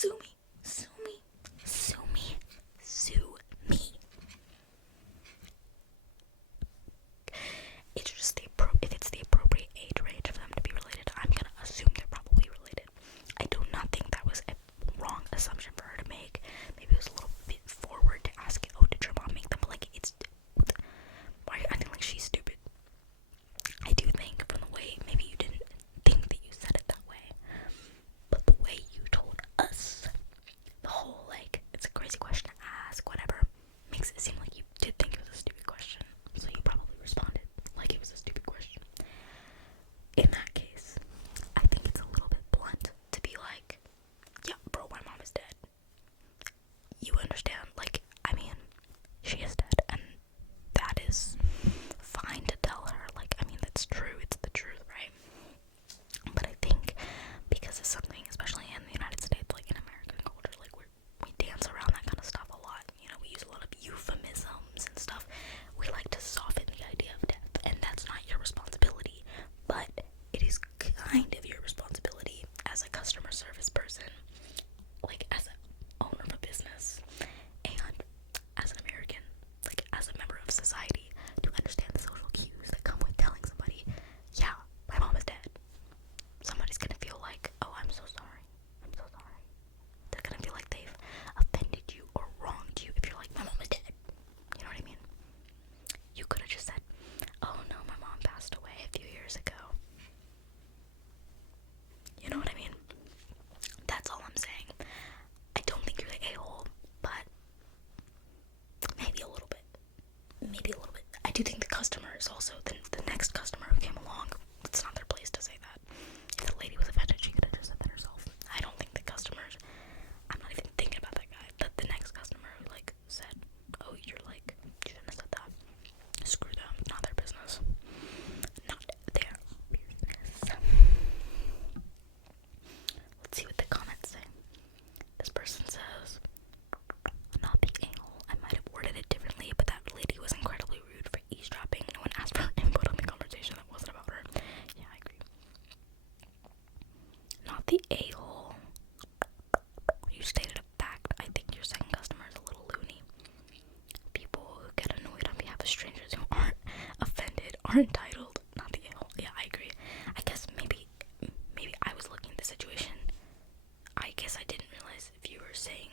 Sue me. Sue me. Sue me. Sue me. It's just if it's the appropriate age range for them to be related, I'm gonna assume they're probably related. I do not think that was a wrong assumption for her to make. Maybe it was a little bit forward to ask it, oh, did your mom make them? But like, why are you acting like she's stupid? I do think from the way, maybe you didn't think that you said it that way, but the way you told us, the whole, like, it's a crazy question to ask, whatever, makes it seem like you did think it was a stupid question, so you probably responded like it was a stupid question. In that case, I think it's a little bit blunt to be like, yeah, bro, my mom is dead. You understand, like, I mean, she is dead, and that is fine to tell her, like, I mean, that's true, it's the truth, right? But I think, because it's something, especially in the United States, like in American culture, like, we dance around that kind of stuff a lot, you know, we use a lot of euphemisms and stuff. We like to soften the idea of death, and that's not your responsibility, but it is kind of your responsibility as a customer service person, like as an owner of a business, and as an American, like as a member of society, to understand the social cues that come with telling somebody, yeah, my mom is dead. Somebody's gonna feel like, oh, I'm so sorry. They're gonna feel like they've offended you or wronged you if you're like, my mom is dead. You know what I mean? You could have just said, oh no, my mom passed away a few years ago. You know what I mean? That's all I'm saying. I don't think you're the a-hole, but maybe a little bit. I do think the customer is also the next customer who came along. It's not their place to say that. If the lady was offended, she could have just said that herself. I don't think the customers, I'm not even thinking about that guy, but the next customer who like said, oh, you're like, you shouldn't have said that. Screw them, not their business. Not their business. Let's see what the comments say. This person says, not the a-hole. I might have worded it differently, but that lady was incredibly rude for eavesdropping. No one asked for her input on the conversation that wasn't about her. Yeah, I agree. Not the a-hole. You stated a fact. I think your second customer is a little loony. People who get annoyed on behalf of strangers who aren't offended are entitled. Not the a-hole. Yeah, I agree. I guess maybe I was looking at the situation. I guess I didn't realize if you were saying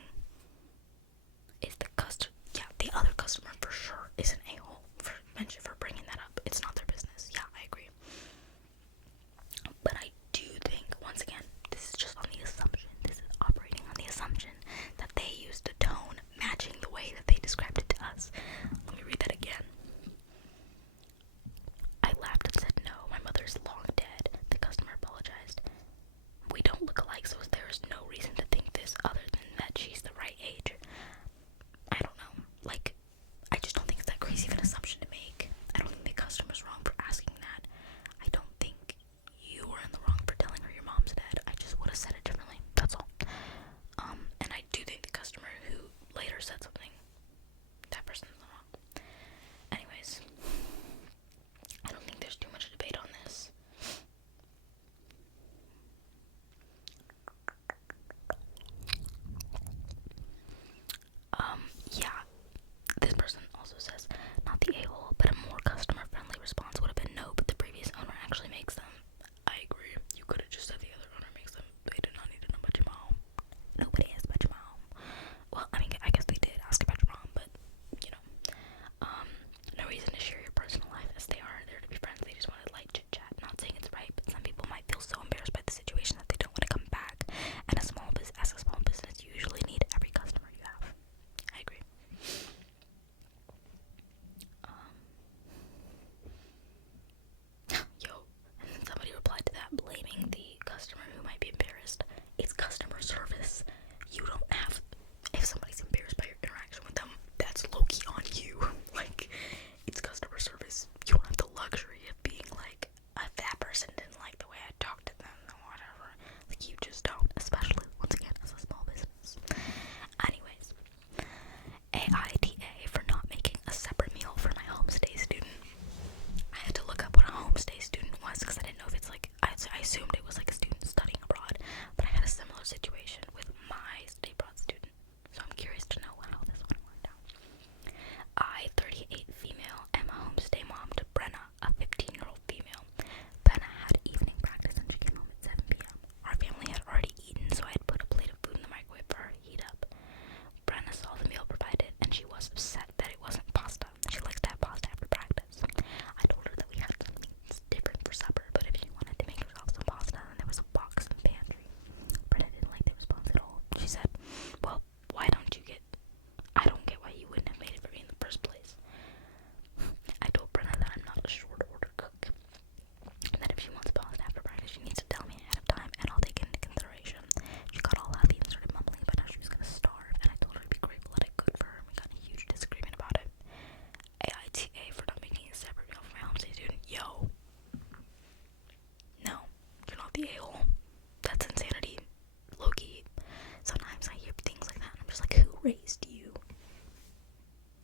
was like, who raised you?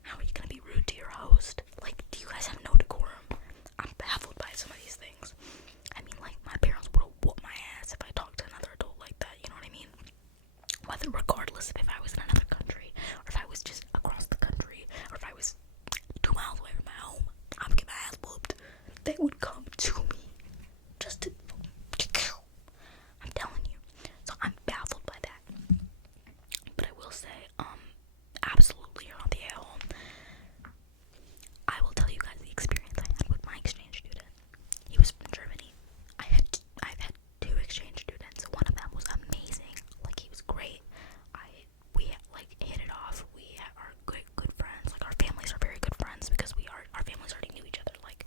How are you gonna be rude to your host? Like, do you guys have no decorum? I'm baffled by some of these things. I mean, like, my parents would have whooped my ass if I talked to another adult like that, you know what I mean? Whether, regardless of if I was in another country, or if I was just across the country, or if I was 2 miles away from my home, I would get my ass whooped. They would come to me just to, I'm telling you. So I'm baffled by that. But I will say, absolutely you're not the a-hole. I will tell you guys the experience I had with my exchange student. He was from Germany. I've had 2 exchange students. One of them was amazing. Like, he was great. We like hit it off. We are good friends. Like, our families are very good friends because our families already knew each other. Like,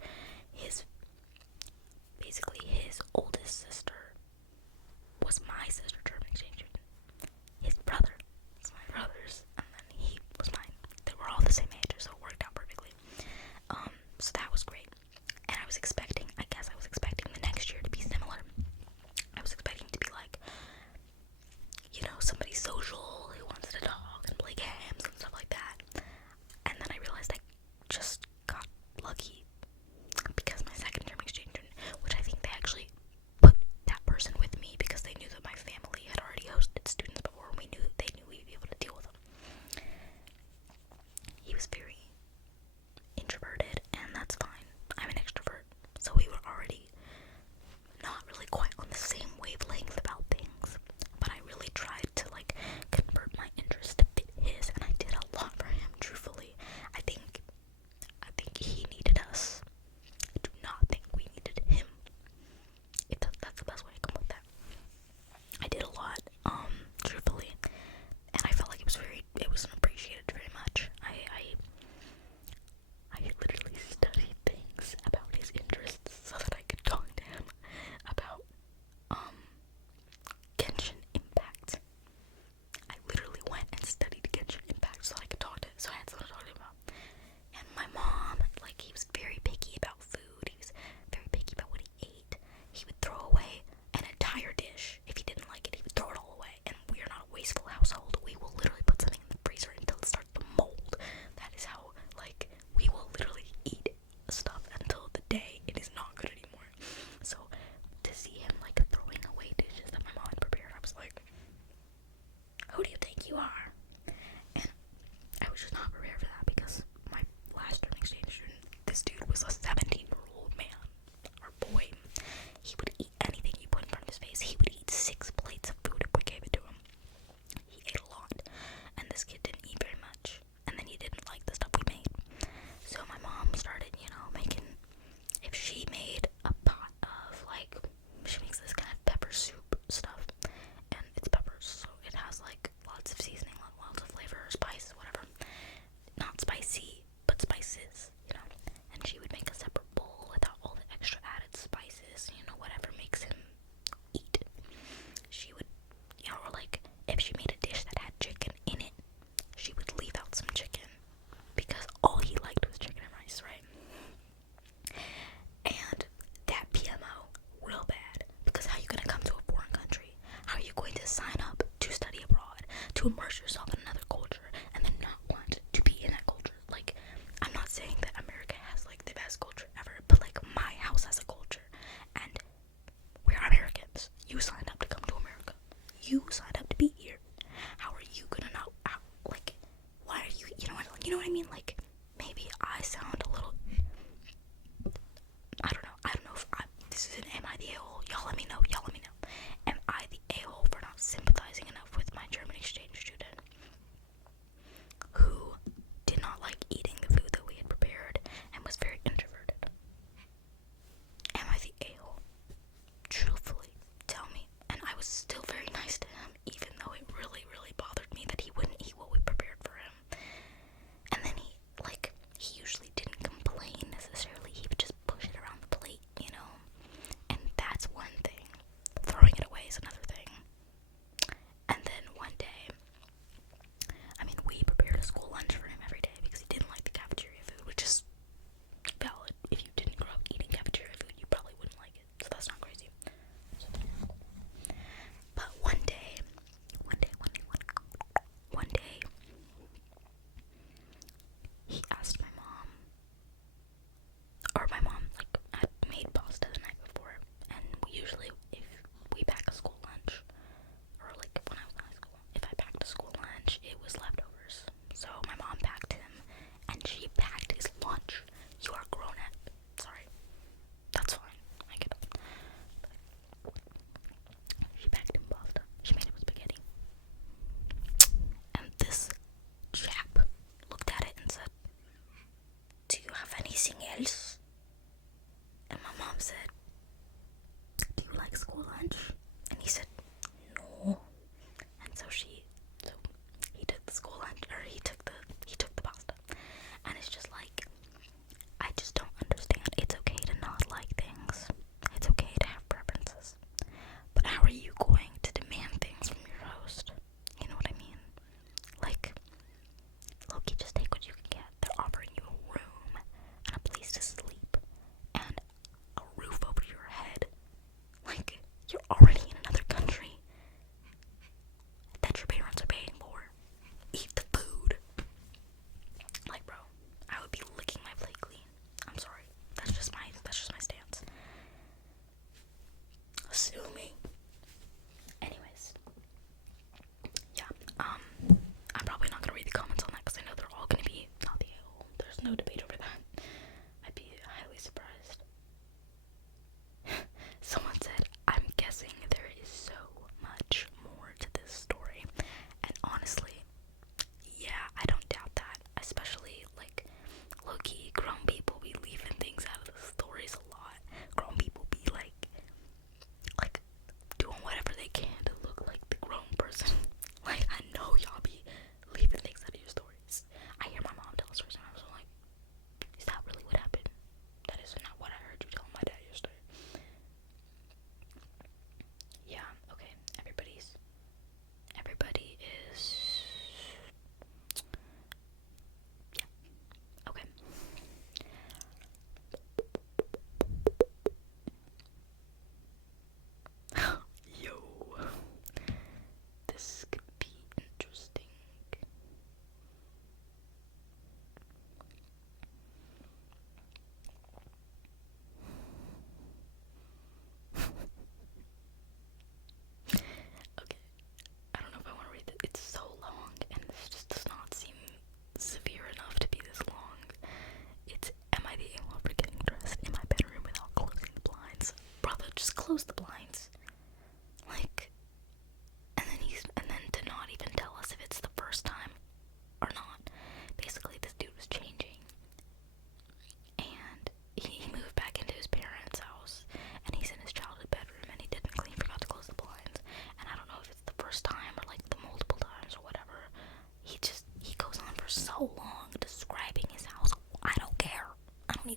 basically his oldest sister was my sister German exchange student. His brother was my brother's, and then he was mine. They were all the same age, so it worked out perfectly. So that was great. And I was expecting the next year to be similar. I was expecting to be like, you know, somebody social who wants to talk and play games and stuff like that. And then I realized I just got lucky because my second term exchange student, which I think they actually put that person with me because they knew that my family had already hosted students before, and they knew we'd be able to deal with them. He was very introverted, and that's fine. I'm an extrovert, so we were already not really quite on the same wavelength about things, but I really tried to like convert my interest to fit his, and I did a lot for him. Truthfully, I think he needed us. I do not think we needed him. If that's the best way to come with that. I did a lot, truthfully, and I felt like it was appreciated very much. I literally studied things about his interests so that I could talk to him about Genshin Impact. I literally went and studied Genshin Impact so I could talk to him, so I had something to talk to him about. And my mom, like, he was very picky about food. He was very picky about what he ate. He would throw away an entire dish. If he didn't like it, he would throw it all away. And we are not a wasteful household. We will literally put something in the freezer until it starts to mold. That is how, like, we will literally eat stuff until the day it is not good anymore. So to see him, like, throwing away dishes that my mom had prepared, I was like, who do you think you are? And I was just not prepared for that because my last term exchange student, this dude was a 17-year-old man, or boy. He would eat anything you put in front of his face. He would eat 6 plates of food if we gave it to him. He ate a lot, and this kid didn't eat very much, and then he didn't like the stuff we made. So my mom started, making, if she made a pot of, like, she makes this kind of pepper soup stuff, and it's peppers, so it has, like, lots of seasoning, lots of flavor, spice, whatever. Not spicy, but spices, and she would make a separate bowl without all the extra added spices, whatever makes him eat. She would, or like, if she made a dish that had chicken in it, she would leave out some chicken, because all he liked was chicken and rice, right? And that PMO, real bad, because how are you going to come to a foreign country? How are you going to sign up to study abroad, to immerse yourself in another culture, and then not want to be in that culture? Like, I'm not saying that America has, like, the best culture ever, but, like, my house has a culture, and we're Americans. You signed up to come to America. You signed up to be here. How are you gonna know? Like, why are you, you know what I mean? Like, maybe I sound a little, I don't know if am I the a-hole? Y'all let me know. Am I the a-hole for not sympathizing enough with my German exchange student?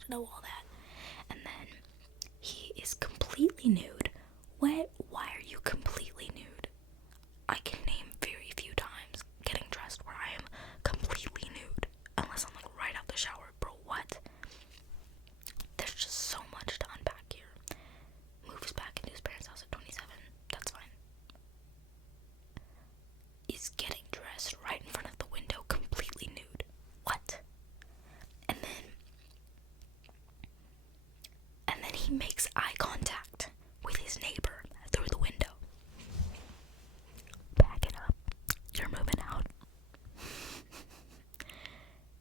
to know all that. And then he is completely nude. Why are you completely nude? I can name very few times getting dressed where I am completely nude. Unless I'm like right out the shower. Bro, what? There's just so much to unpack here. Moves back into his parents' house at 27. That's fine. Is getting dressed right in front of the window completely nude. What? And then he makes eye contact with his neighbor through the window. Back it up. You're moving out.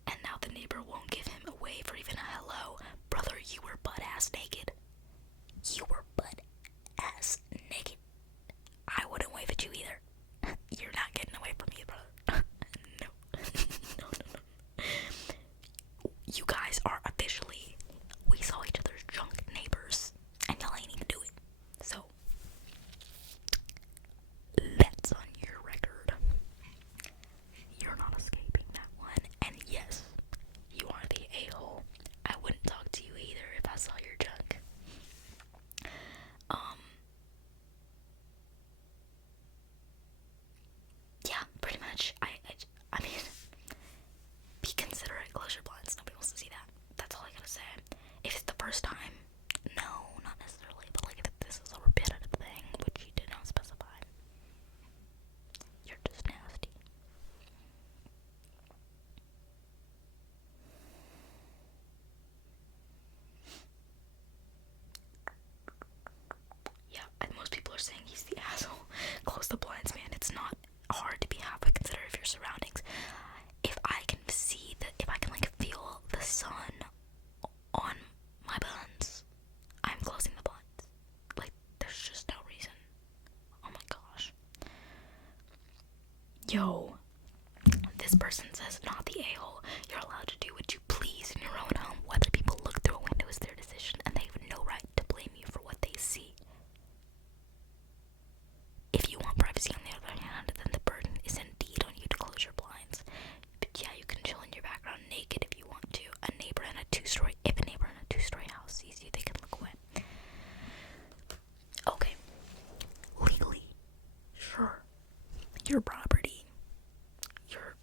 And now the neighbor won't give him a wave or even a hello. Brother, you were butt-ass naked. You were butt-ass naked. I wouldn't wave at you either. You're not getting away from me, brother. No. No. You guys are officially, we saw each other's drunk neighbors, and y'all ain't even do it. So, that's on your record. You're not escaping that one. And yes, you are the a-hole. I wouldn't talk to you either if I saw your junk. Yeah, pretty much. I mean, be considerate, close your blinds. Nobody wants to see that. That's all I gotta say. If it's the first time, no, not necessarily. But like, if this is a repetitive thing, which you did not specify, you're just nasty. Yeah, and most people are saying he's the asshole. Close the blinds, man. It's not hard to be halfway considerate of your surroundings. If I can like feel the sun on my buns, I'm closing the blinds. Like, there's just no reason. Oh my gosh. Yo, this person says, not the a-hole. You're allowed to do what you please in your own home. Whether people look through a window is their decision, and they have no right to blame you for what they see. If you want privacy, on the other hand, then the burden is indeed on you to close your blinds. But yeah, you can chill in your background naked if you want to. If a neighbor in a two-story house sees you, they can look away. Okay, legally, sure, your property, your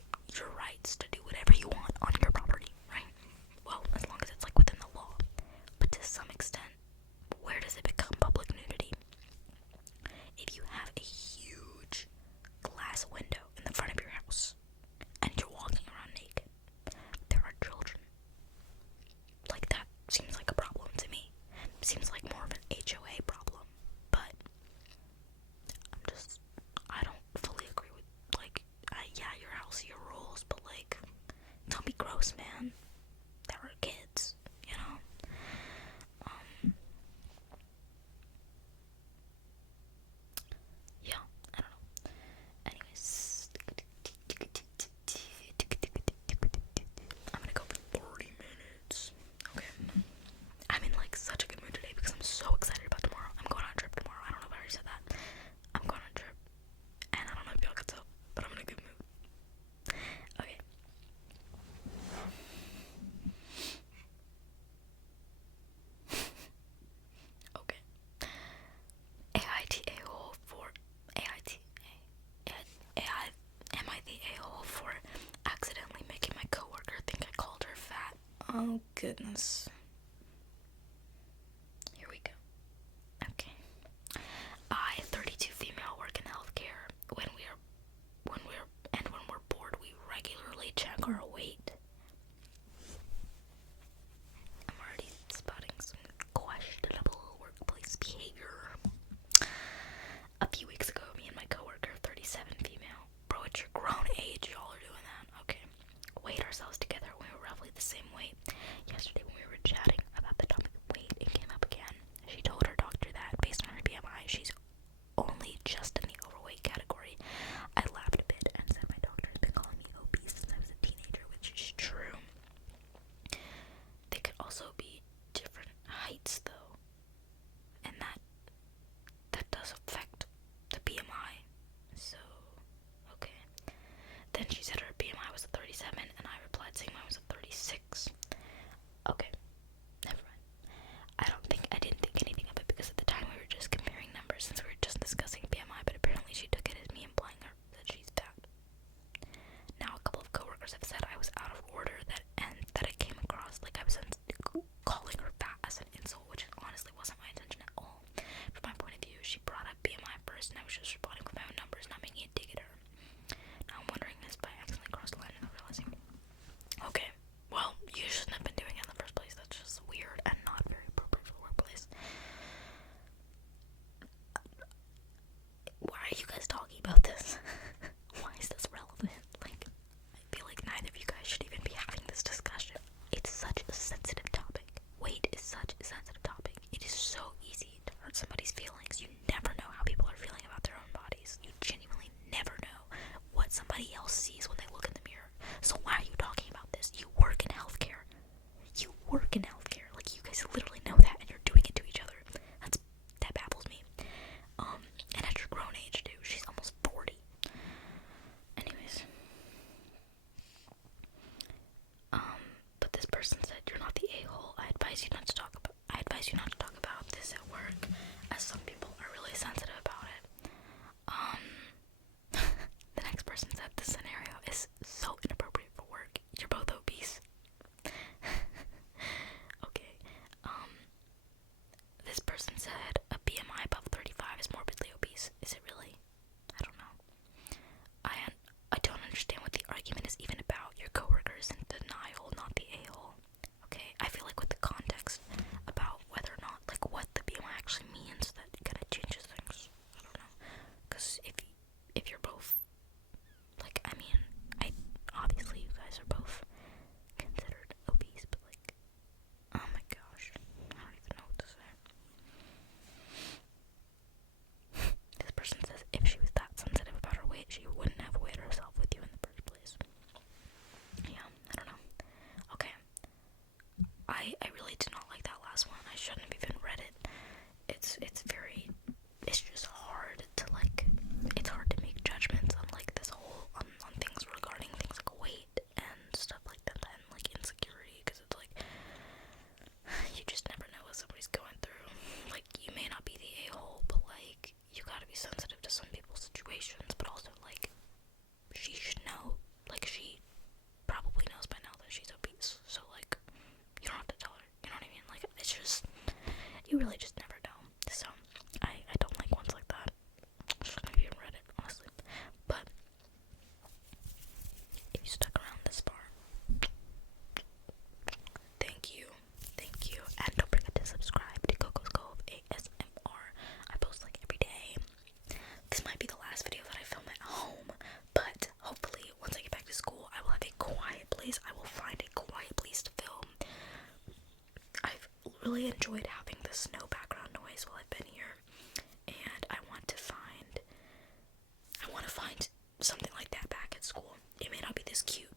rights to do whatever you want on your property, right? Well, as long as it's like within the law. But to some extent, where does it become public nudity? If you have a huge glass window in the front of your house and you're walking around naked, there are children. Like, that seems like a problem to me. It seems like more of an HOA problem. But I don't fully agree with, like, yeah, your house, your rules, but like, don't be gross, man. There are kids, you know? Yeah, I don't know. Anyways, I'm gonna go for 40 minutes. Okay. I'm in like such a good mood today because I'm so excited about tomorrow. I'm going on a trip tomorrow. I don't know if I already said that. I'm going on a trip. And I don't know if y'all can tell, but I'm in a good mood. Okay. Okay. A-I-T-A-hole for am I the a-hole for accidentally making my coworker think I called her fat? Oh goodness. Here we go. Okay. I, 32 female, work in healthcare. When we're bored, we regularly check our weight. I'm already spotting some questionable workplace behavior. A few weeks ago, me and my coworker, 37 female, bro, at your grown age, y'all are doing that. Okay. Weighed ourselves together when we were roughly the same weight. Yesterday, when we were chatting about the topic of weight, it came up again. She told her doctor that, based on her BMI, she's only just in the overweight category. I laughed a bit and said my doctor has been calling me obese since I was a teenager, which is true. They could also be different heights, though, and that does affect the BMI. So, okay. Then she said her BMI was a 37, and I replied saying mine was a 36. Okay. really enjoyed having the snow background noise while I've been here, and I want to find something like that back at school. It may not be this cute